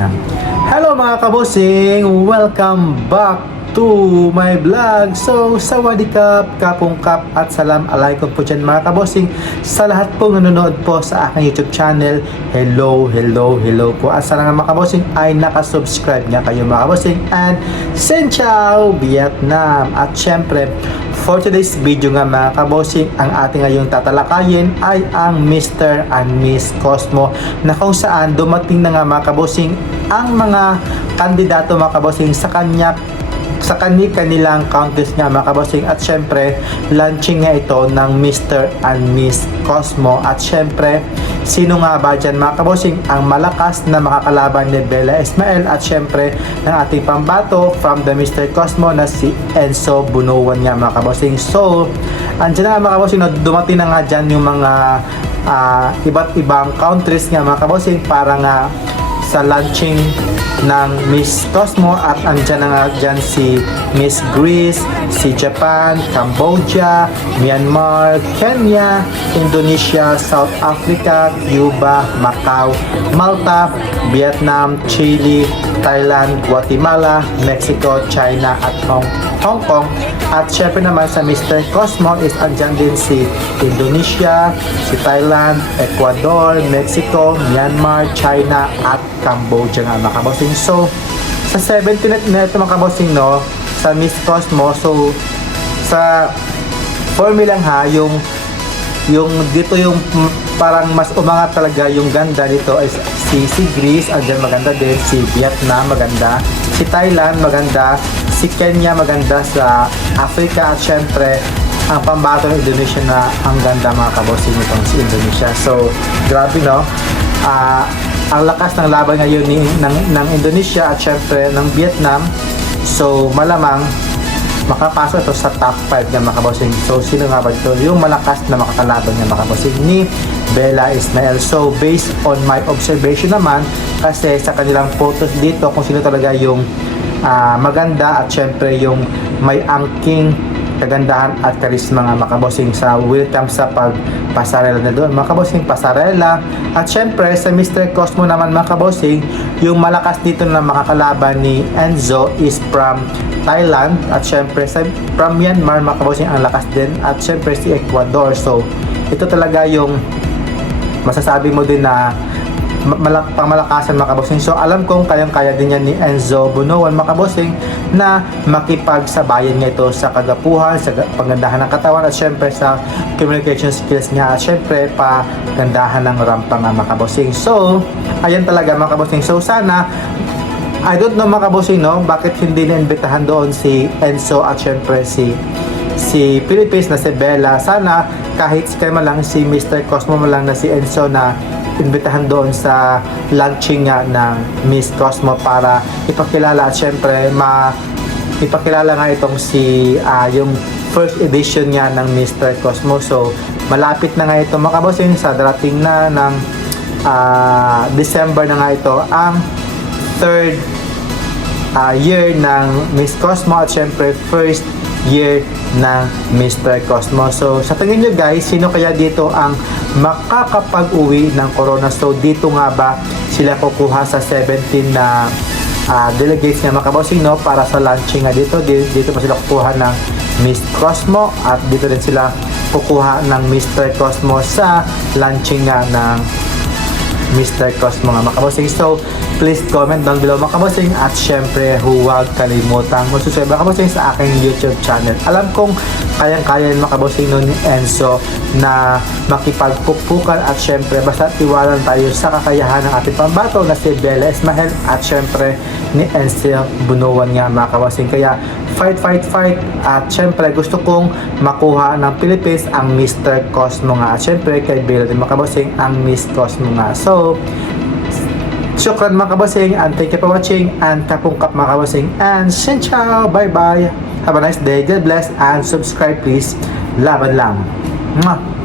Vietnam. Hello mga kabosing! Welcome back to my vlog. So, sawadikap, kapungkap at salam alaikum po dyan mga kabosing. Sa lahat po nanonood po sa aking YouTube channel, hello po. At sana nga mga kabosing ay nakasubscribe nga kayo mga kabosing. And Xin Chào Vietnam. At syempre, for today's video nga mga kabosing, ang ating ngayong tatalakayin ay ang Mr. and Miss Cosmo, na kung saan dumating na nga mga kabosing ang mga kandidato mga kabosing sa kanilang contest nga mga kabosing. At syempre, launching nga ito ng Mr. and Miss Cosmo. At syempre, sino nga ba dyan mga kabosing ang malakas na makakalaban ni Bella Ismael? At syempre, ng ating pambato from the Mr. Cosmo na si Enzo Bunuwan nga mga kabosing. So, andyan na mga kabosing, dumating na nga dyan yung mga iba't ibang countries nga mga kabosing para nga sa launching ng Miss Cosmo. At andyan na nga dyan si Miss Greece, si Japan, Cambodia, Myanmar, Kenya, Indonesia, South Africa, Cuba, Macau, Malta, Vietnam, Chile, Thailand, Guatemala, Mexico, China at Hong Kong. At syempre naman sa Mr. Cosmo is andyan din si Indonesia, si Thailand, Ecuador, Mexico, Myanmar, China at Cambodia nga mga kabosing. So sa 17 na ito mga kabosing, no, sa Miss Cosmo, so sa for me lang ha, yung dito yung parang mas umangat talaga yung ganda dito is si Greece, andyan maganda din, si Vietnam maganda, si Thailand maganda, si Kenya maganda sa Africa. At syempre ang pambato ng Indonesia na ang ganda mga kabosing itong si Indonesia. So grabe, no, ang lakas ng laban ngayon ng Indonesia at syempre ng Vietnam. So malamang makapasok ito sa top 5 ng mga kabosing. So sino nga ba ito yung malakas na makakalaban ng mga kabosing ni Bella Ismael? So based on my observation naman, kasi sa kanilang photos dito kung sino talaga yung maganda at syempre yung may angking kagandahan at karisma nga mga kabosing sa welcome sa pagpasarela na doon mga kabosing, pasarela. At syempre sa Mr. Cosmo naman mga kabosing, yung malakas dito na makakalaban ni Enzo is from Thailand. At syempre from Myanmar mga kabosing ang lakas din. At syempre si Ecuador. So ito talaga yung masasabi mo din na pangmalakasan mga kabosing. So alam kong kayang-kaya din yan ni Enzo Bunuwan mga kabosing na makipagsabayan nga ito sa kagapuhan, sa paggandahan ng katawan at syempre sa communication skills niya at syempre pagandahan ng rampa nga mga kabosing. So ayan talaga mga kabosing. So sana, I don't know mga kabosing, no, bakit hindi na-imbitahan doon si Enzo at syempre si Philippines na si Bella. Sana kahit si man lang, si Mr. Cosmo man lang na si Enzo na imbitahan doon sa launching nga ng Miss Cosmo para ipakilala at syempre ipakilala nga itong si yung first edition nga ng Mr. Cosmo. So malapit na nga ito mga kabosing, sa darating na ng December na nga ito ang third year ng Miss Cosmo at syempre first year ng Mr. Cosmo. So sa tingin nyo guys, sino kaya dito ang makakapag-uwi ng corona? So dito nga ba sila kukuha sa 17 na delegates nga mga kabosing, no, para sa launching nga dito pa sila kukuha ng Miss Cosmo at dito din sila kukuha ng Mr. Cosmo sa launching nga ng Mr. Cosmo nga mga kabosing. So please comment down below mga kabosing at syempre huwag kalimutang mag-subscribe mga kabosing sa aking YouTube channel. Alam kong kayang-kaya mga kabosing nun ni Enzo na makipagpukpukan at syempre basta tiwalan tayo sa kakayahan ng ating pambato na si Bella Ismael at syempre ni Enzo Bunuwan nga mga kabosing. Kaya fight at syempre gusto kong makuha ng Philippines ang Mr. Cosmo nga at syempre kay Bella din mga kabosing ang Miss Cosmo nga. So syukran mga kabosing and thank you for watching and kapungkap mga kabosing and Xin Chào, bye bye, have a nice day, God bless and subscribe please, laban lang. Mwah!